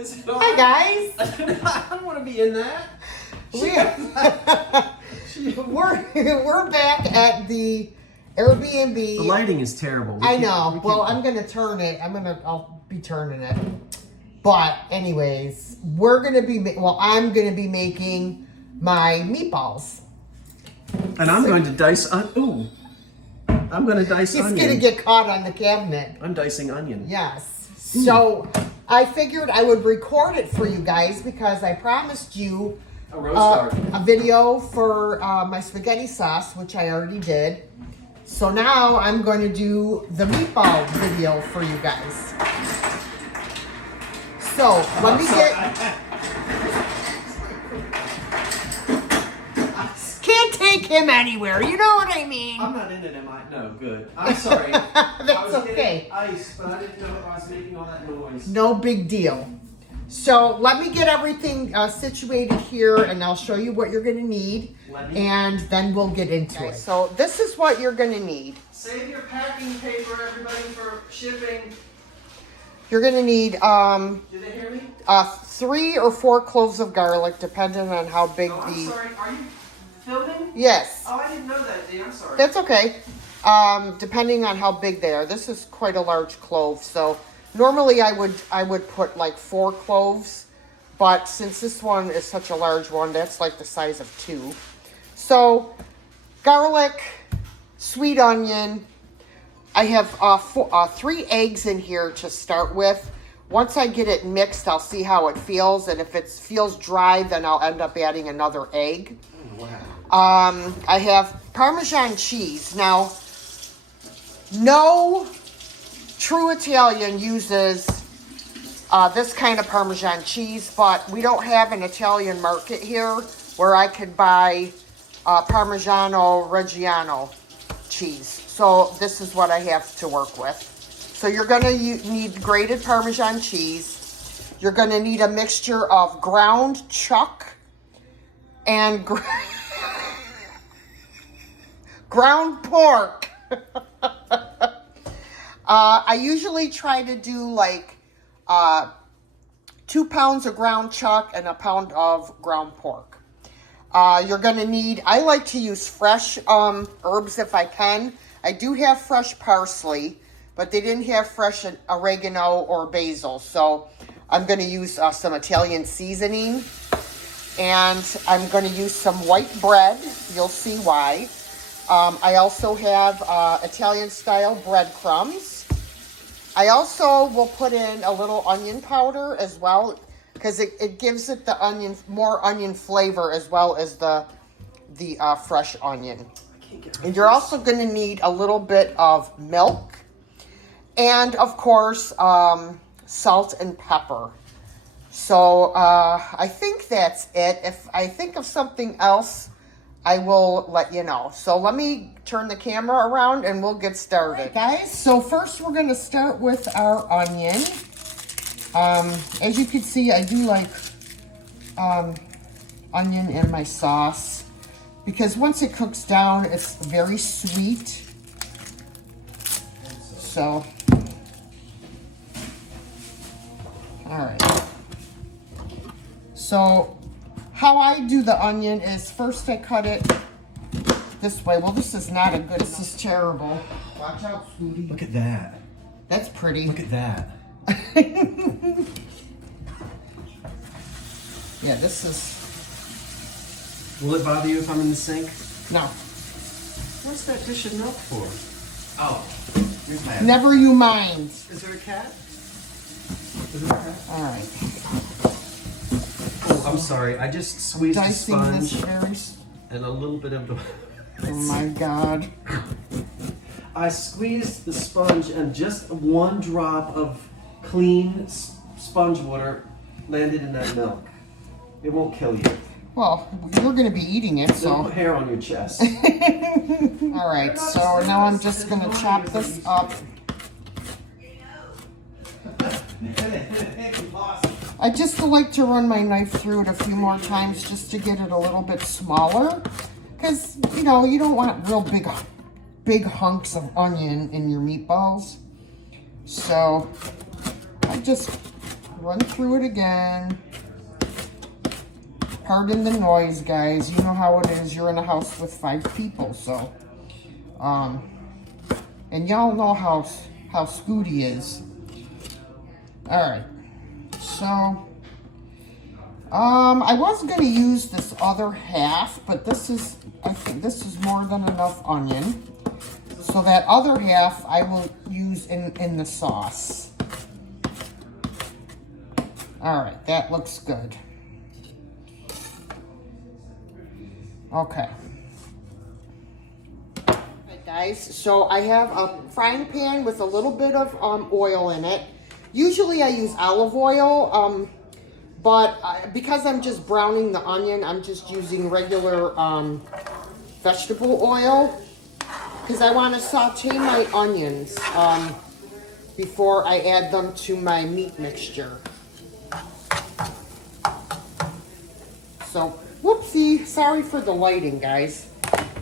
Hi guys. I don't want to be in that. We're back at the Airbnb. The lighting is terrible. I know. Well, I'm gonna turn it. I'll be turning it. But anyways, I'm gonna be making my meatballs. And I'm going to dice. I'm going to dice onion. It's gonna get caught on the cabinet. I'm dicing onion. Yes. So I figured I would record it for you guys because I promised you a video for my spaghetti sauce, which I already did. So now I'm going to do the meatball video for you guys. So let me Can't take him anywhere. You know what I mean? I'm not in it, am I? No, good. I'm sorry. That's okay. Ice, but I didn't know I was making all that noise. No big deal. So let me get everything situated here, and I'll show you what you're going to need, and then we'll get into it. So this is what you're going to need. Save your packing paper, everybody, for shipping. You're going to need Did they hear me? 3 or 4 cloves of garlic, depending on how big I'm the... sorry, are you filming? Yes. Oh, I didn't know that, Dee. I'm sorry. That's okay. Depending on how big they are. This is quite a large clove, so normally I would put like 4 cloves, but since this one is such a large one, that's like the size of 2. So garlic, sweet onion. I have 3 eggs in here to start with. Once I get it mixed, I'll see how it feels, and if it feels dry, then I'll end up adding another egg. Wow. I have Parmesan cheese. Now, no true Italian uses this kind of Parmesan cheese, but we don't have an Italian market here where I could buy Parmigiano Reggiano cheese. So this is what I have to work with. So you're going to need grated Parmesan cheese. You're going to need a mixture of ground chuck and ground pork. I usually try to do like 2 pounds of ground chuck and a pound of ground pork. You're going to need, I like to use fresh herbs if I can. I do have fresh parsley, but they didn't have fresh oregano or basil. So I'm going to use some Italian seasoning. And I'm going to use some white bread. You'll see why. I also have Italian-style breadcrumbs. I also will put in a little onion powder as well, because it gives it the more onion flavor as well as the fresh onion. And you're also going to need a little bit of milk, and of course salt and pepper. So I think that's it. If I think of something else, I will let you know. So let me turn the camera around and we'll get started. All right, guys, so first we're going to start with our onion. As you can see, I do like onion in my sauce because once it cooks down, it's very sweet. So, all right. So how I do the onion is first I cut it this way. Well, this is not a good, this is terrible. Watch out, Scooty. Look at that. That's pretty. Look at that. Yeah, this is... Will it bother you if I'm in the sink? No. What's that dish of milk for? Oh, here's my... Never you mind. Is there a cat? Is there a cat? All right. Oh, I'm sorry. I just squeezed a sponge this and a little bit of the... Oh my God. I squeezed the sponge and just 1 drop of clean sponge water landed in that milk. It won't kill you. Well, you're going to be eating it, so... No hair on your chest. All right, so now I'm just going to chop this up. I just like to run my knife through it a few more times just to get it a little bit smaller. Because, you know, you don't want real big hunks of onion in your meatballs. So I just run through it again. Pardon the noise, guys. You know how it is. You're in a house with 5 people, so. And y'all know how Scooty is. Alright. So, I was going to use this other half, but I think this is more than enough onion. So that other half I will use in the sauce. Alright, that looks good. Okay. Alright guys, so I have a frying pan with a little bit of oil in it. Usually I use olive oil, but because I'm just browning the onion, I'm just using regular vegetable oil. Because I want to saute my onions before I add them to my meat mixture. So, whoopsie, sorry for the lighting, guys.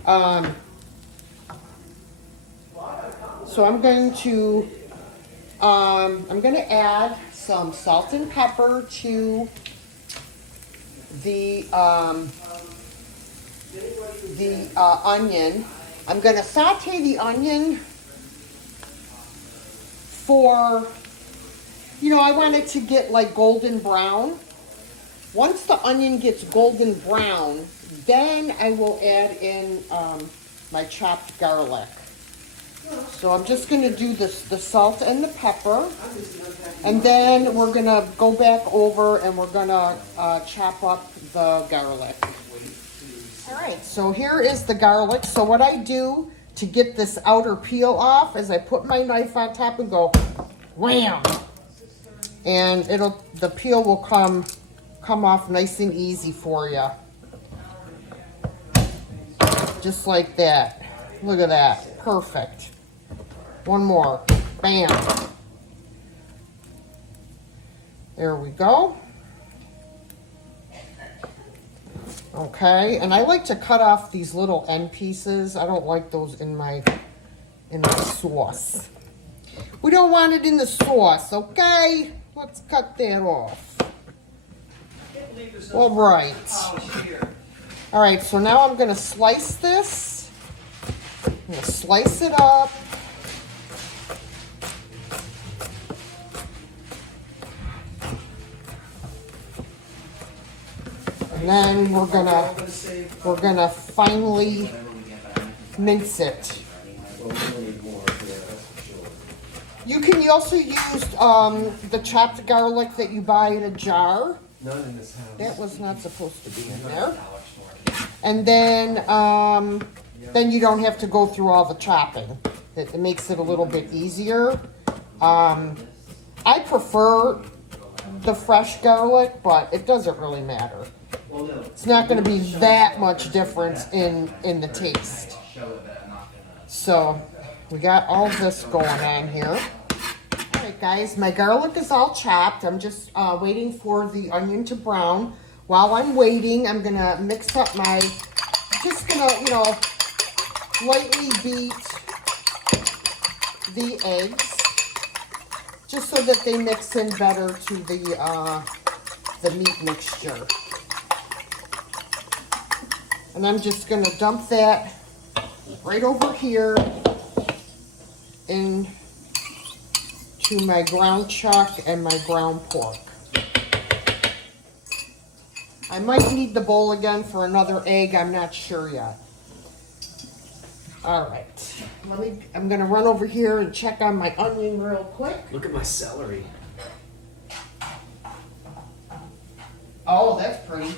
So I'm going to add some salt and pepper to the onion. I'm going to saute the onion for, I want it to get like golden brown. Once the onion gets golden brown, then I will add in my chopped garlic. So I'm just going to do the salt and the pepper. And then we're going to go back over and we're going to chop up the garlic. All right, so here is the garlic. So what I do to get this outer peel off is I put my knife on top and go wham, and the peel will come off nice and easy for you, just like that. Look at that, perfect. One more, bam. There we go. Okay, and I like to cut off these little end pieces. I don't like those in my sauce. We don't want it in the sauce, okay? Let's cut that off. All right. All right, so now I'm going to slice this. I'm going to slice it up. And then we're gonna finally mince it. You can also use the chopped garlic that you buy in a jar. None in this house. That was not supposed to be in there. And then you don't have to go through all the chopping. It makes it a little bit easier. I prefer the fresh garlic, but it doesn't really matter. It's not going to be that much difference in the taste. So we got all this going on here. All right, guys, my garlic is all chopped. I'm just waiting for the onion to brown. While I'm waiting, I'm going to mix up just going to, lightly beat the eggs, just so that they mix in better to the meat mixture. And I'm just going to dump that right over here into my ground chuck and my ground pork. I might need the bowl again for another egg. I'm not sure yet. All right. I'm going to run over here and check on my onion real quick. Look at my celery. Oh, that's pretty.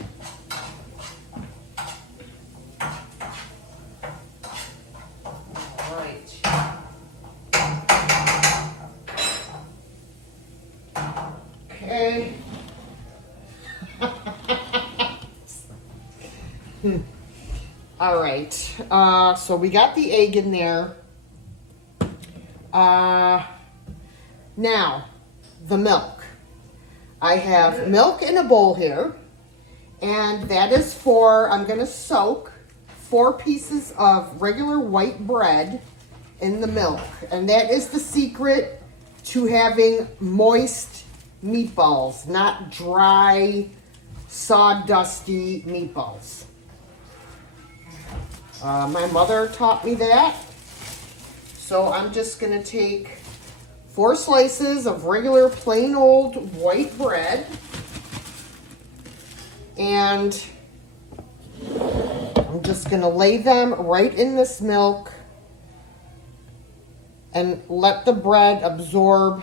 All right. Okay. All right. So we got the egg in there. Now, the milk. I have milk in a bowl here, and that is I'm going to soak 4 pieces of regular white bread in the milk. And that is the secret to having moist meatballs, not dry, sawdusty meatballs. My mother taught me that. So I'm just going to take 4 slices of regular plain old white bread. And I'm just going to lay them right in this milk and let the bread absorb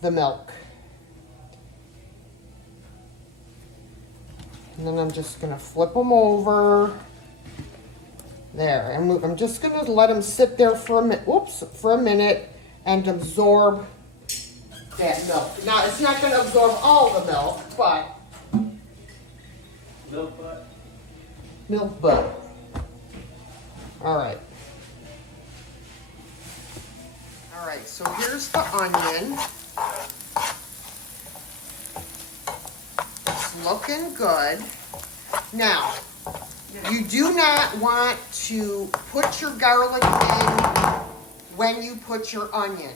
the milk. And then I'm just going to flip them over. There, and I'm just going to let them sit there for a minute and absorb that milk. Now, it's not going to absorb all the milk, but Milk butt. Milk butt. All right. All right, so here's the onion. It's looking good. Now, you do not want to put your garlic in when you put your onion.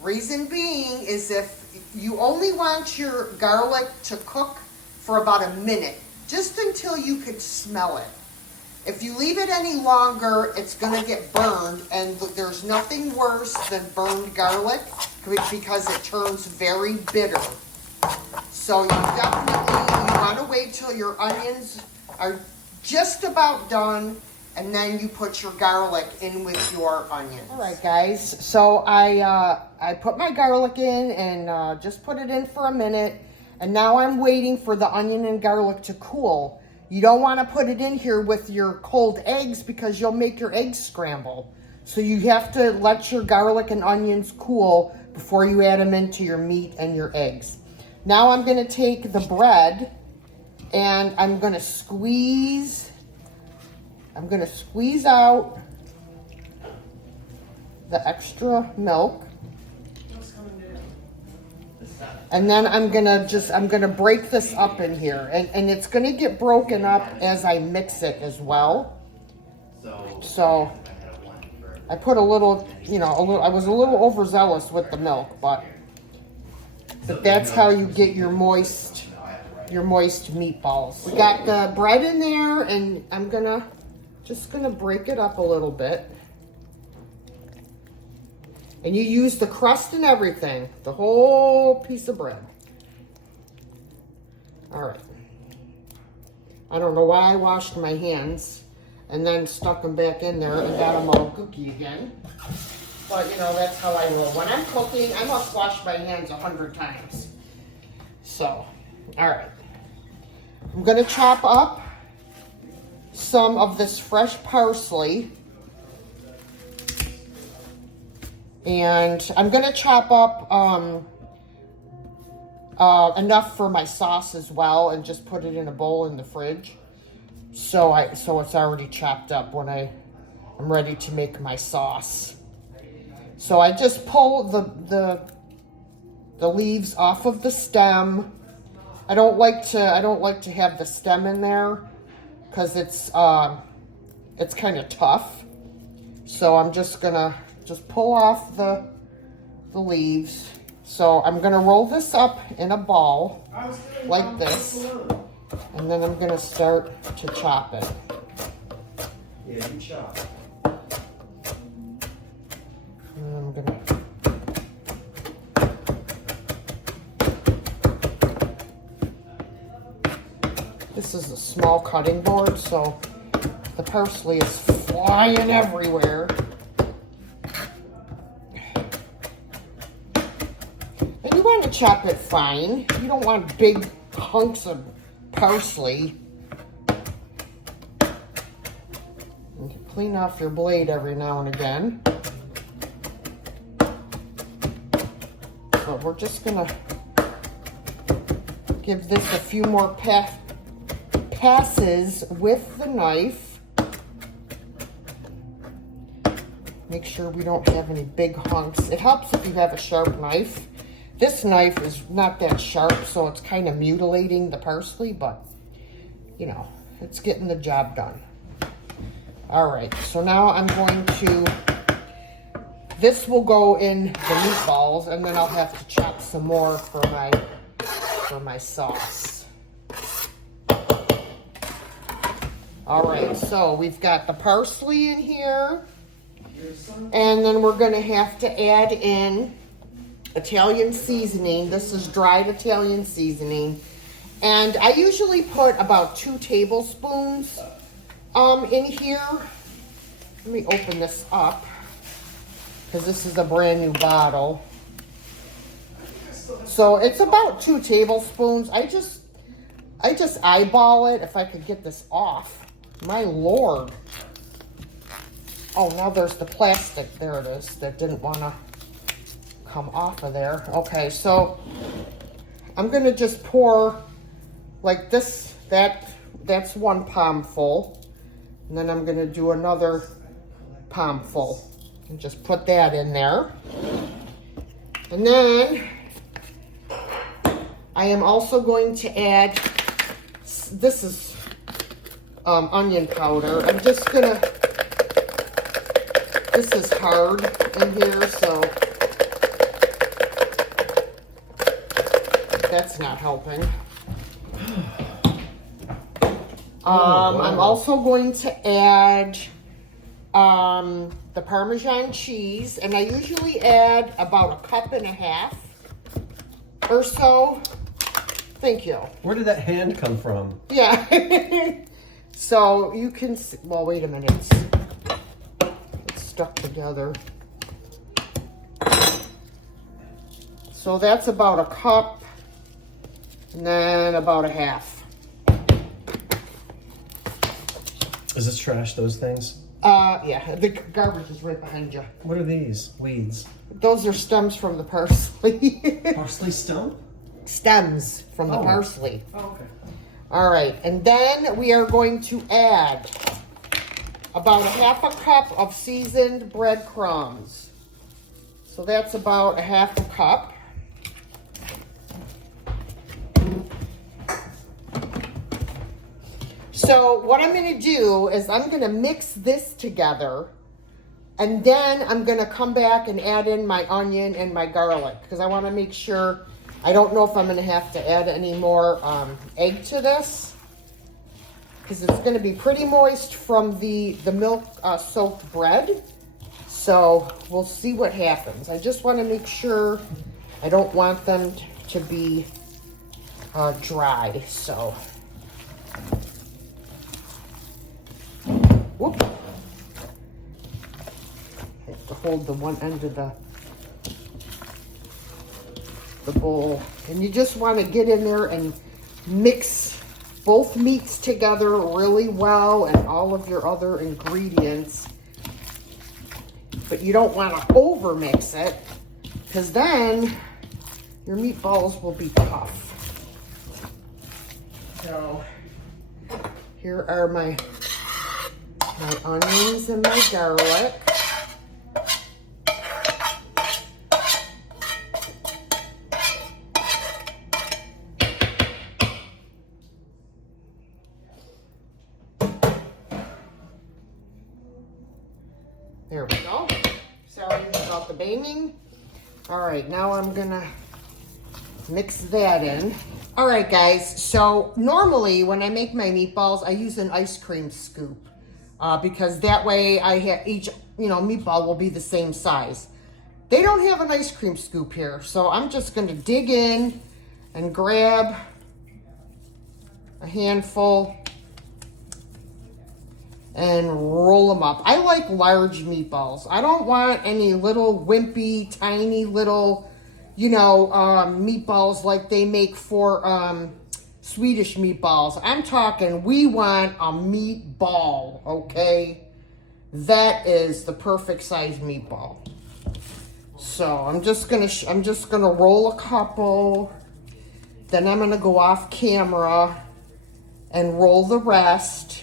Reason being is if you only want your garlic to cook for about a minute, just until you could smell it. If you leave it any longer, it's going to get burned, and there's nothing worse than burned garlic because it turns very bitter. So you definitely want to wait till your onions are just about done, and then you put your garlic in with your onions. All right, guys. So I put my garlic in and just put it in for a minute, and now I'm waiting for the onion and garlic to cool. You don't want to put it in here with your cold eggs because you'll make your eggs scramble. So you have to let your garlic and onions cool before you add them into your meat and your eggs. Now I'm going to take the bread and I'm going to squeeze out the extra milk. And then I'm gonna break this up in here, and it's gonna get broken up as I mix it as well. So I put a little, I was a little overzealous with the milk, but that's how you get your moist meatballs. We got the bread in there, and I'm just gonna break it up a little bit. And you use the crust and everything, the whole piece of bread. All right. I don't know why I washed my hands and then stuck them back in there and got them all gooky again. But, that's how I roll. When I'm cooking, I must wash my hands 100 times. So, all right. I'm going to chop up some of this fresh parsley. And I'm going to chop up enough for my sauce as well and just put it in a bowl in the fridge. So it's already chopped up when I'm ready to make my sauce. So I just pull the leaves off of the stem. I don't like to have the stem in there because it's kind of tough. So I'm just gonna pull off the leaves. So I'm gonna roll this up in a ball like this, and then I'm gonna start to chop it. Yeah, you chop. And I'm gonna This is a small cutting board, so the parsley is flying everywhere. And you want to chop it fine. You don't want big hunks of parsley. And you clean off your blade every now and again. So we're just gonna give this a few more passes with the knife. Make sure we don't have any big hunks. It helps if you have a sharp knife. This knife is not that sharp, so it's kind of mutilating the parsley, but you know, it's getting the job done. All right, so now I'm going to this will go in the meatballs, and then I'll have to chop some more for my sauce. All right, so we've got the parsley in here, and then we're gonna have to add in Italian seasoning. This is dried Italian seasoning, and I usually put about 2 tablespoons in here. Let me open this up because this is a brand new bottle. So it's about 2 tablespoons. I just eyeball it if I could get this off. My Lord. Oh, now there's the plastic. There it is. That didn't want to come off of there. Okay, so I'm going to just pour like this. That's 1 palmful. And then I'm going to do another palmful. And just put that in there. And then I am also going to add, this is onion powder. I'm just gonna, this is hard in here, so that's not helping. Wow. I'm also going to add the Parmesan cheese, and I usually add about 1.5 cups or so. Thank you. Where did that hand come from? Yeah. So you can see, well, wait a minute. It's stuck together. So that's about 1 cup, and then about 1/2. Is this trash, those things? Yeah, the garbage is right behind you. What are these? Weeds? Those are stems from the parsley. Parsley stump? Stems from the Oh. parsley. Oh, okay. All right, and then we are going to add about 1/2 cup of seasoned breadcrumbs. So that's about 1/2 cup. So what I'm going to do is I'm going to mix this together, and then I'm going to come back and add in my onion and my garlic because I want to make sure. I don't know if I'm going to have to add any more egg to this because it's going to be pretty moist from the milk soaked bread. So we'll see what happens. I just want to make sure I don't want them to be dry. So, whoop. I have to hold the one end of the bowl, and you just want to get in there and mix both meats together really well and all of your other ingredients, but you don't want to over mix it because then your meatballs will be tough. So here are my onions and my garlic. There we go. Sorry about the banging. All right, now I'm gonna mix that in. All right, guys, so normally when I make my meatballs, I use an ice cream scoop because that way I have each, meatball will be the same size. They don't have an ice cream scoop here, so I'm just gonna dig in and grab a handful and roll them up. I like large meatballs. I don't want any little wimpy, tiny little, meatballs like they make for Swedish meatballs. I'm talking, we want a meatball, okay? That is the perfect size meatball. So I'm just gonna roll a couple. Then I'm gonna go off camera and roll the rest.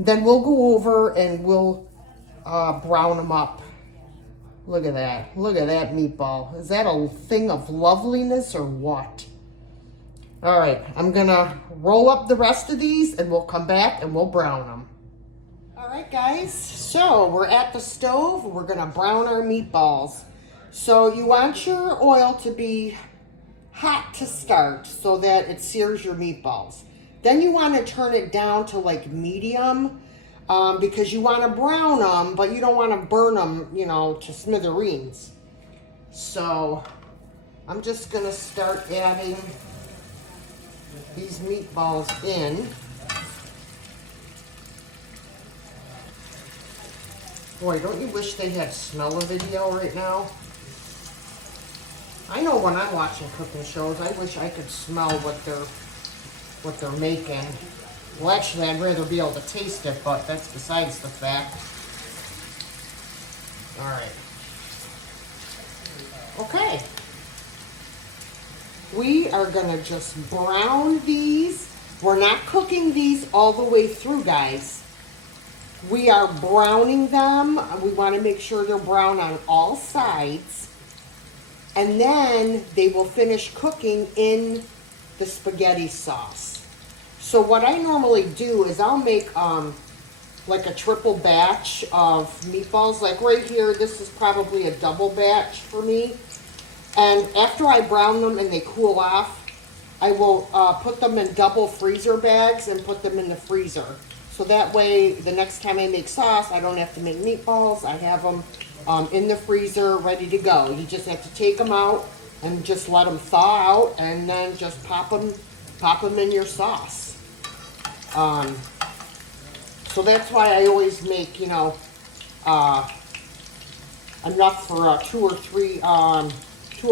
Then we'll go over and we'll brown them up. Look at that. Look at that meatball. Is that a thing of loveliness or what? All right, I'm gonna roll up the rest of these and we'll come back and we'll brown them. All Alright guys, so we're at the stove. We're going to brown our meatballs. So you want your oil to be hot to start so that it sears your meatballs. Then you want to turn it down to like medium because you want to brown them, but you don't want to burn them, you know, to smithereens. So I'm just going to start adding these meatballs in. Boy, don't you wish they had smell-o-video right now? I know when I'm watching cooking shows, I wish I could smell what they're making. Well, actually, I'd rather be able to taste it, but that's besides the fact. All right. Okay. We are gonna just brown these. We're not cooking these all the way through, guys. We are browning them. We want to make sure they're brown on all sides. And then they will finish cooking in the spaghetti sauce. So what I normally do is I'll make like a triple batch of meatballs. Like right here, this is probably a double batch for me. And after I brown them and they cool off, I will put them in double freezer bags and put them in the freezer. So that way, the next time I make sauce, I don't have to make meatballs. I have them in the freezer ready to go. You just have to take them out and just let them thaw out, and then just pop them in your sauce. So that's why I always make, you know, enough for two or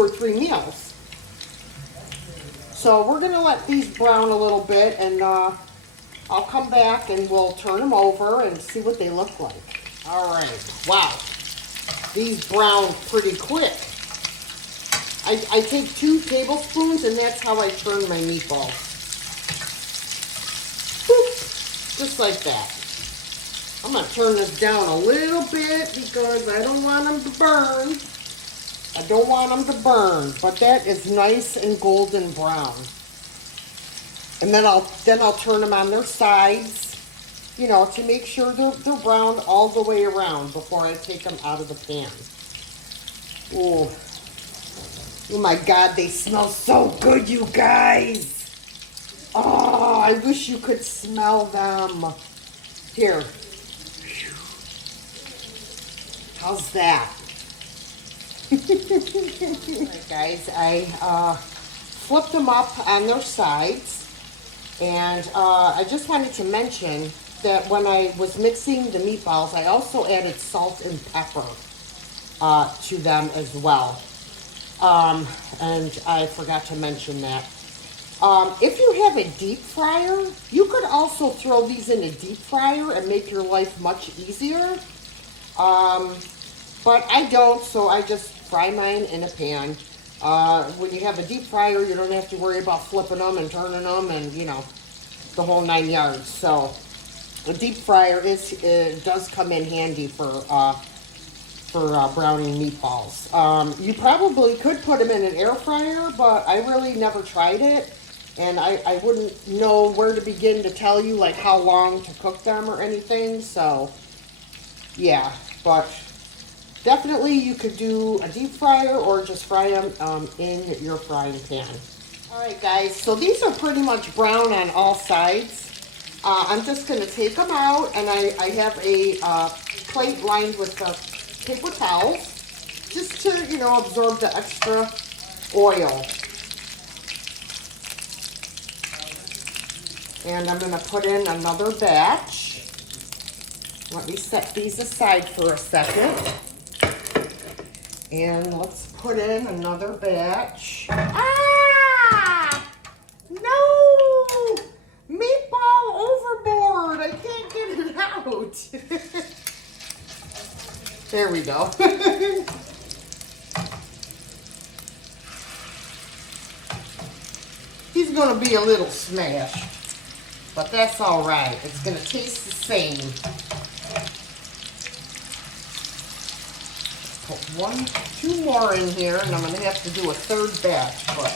three meals. So we're gonna let these brown a little bit, and I'll come back and we'll turn them over and see what they look like. All right, wow. These brown pretty quick. I take 2 tablespoons and that's how I turn my meatballs. Boop, just like that. I'm gonna turn this down a little bit because I don't want them to burn. I don't want them to burn, but that is nice and golden brown. And then I'll turn them on their sides, you know, to make sure they're browned all the way around before I take them out of the pan. Ooh. Oh my God, they smell so good, you guys. Oh, I wish you could smell them. Here. How's that? Alright guys, I flipped them up on their sides. And I just wanted to mention that when I was mixing the meatballs, I also added salt and pepper to them as well. And I forgot to mention that. If you have a deep fryer, you could also throw these in a deep fryer and make your life much easier. But I don't, so I just fry mine in a pan. When you have a deep fryer, you don't have to worry about flipping them and turning them and, you know, the whole 9 yards. So a deep fryer does come in handy for browning meatballs. You probably could put them in an air fryer, but I really never tried it. And I wouldn't know where to begin to tell you, like, how long to cook them or anything. So, yeah, but definitely you could do a deep fryer or just fry them in your frying pan. All right, guys, so these are pretty much brown on all sides. I'm just going to take them out, and I have a plate lined with paper towels just to, you know, absorb the extra oil. And I'm going to put in another batch. Let me set these aside for a second. And let's put in another batch. Ah! No! Meatball overboard! I can't get it out. There we go. He's going to be a little smashed. But that's all right. It's going to taste the same. Put 2 more in here, and I'm going to have to do a 3rd batch, but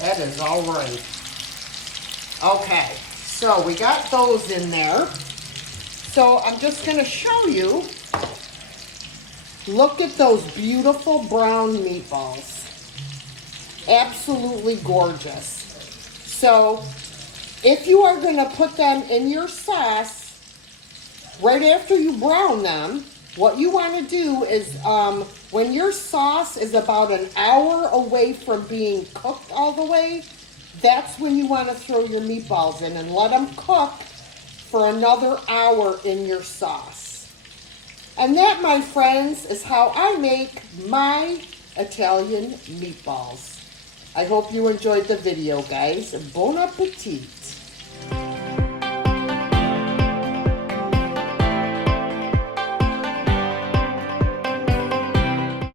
that is all right. Okay, so we got those in there. So I'm just going to show you. Look at those beautiful brown meatballs. Absolutely gorgeous. So if you are going to put them in your sauce, right after you brown them, what you want to do is when your sauce is about an hour away from being cooked all the way, that's when you want to throw your meatballs in and let them cook for another hour in your sauce. And that, my friends, is how I make my Italian meatballs. I hope you enjoyed the video, guys. Bon appetit.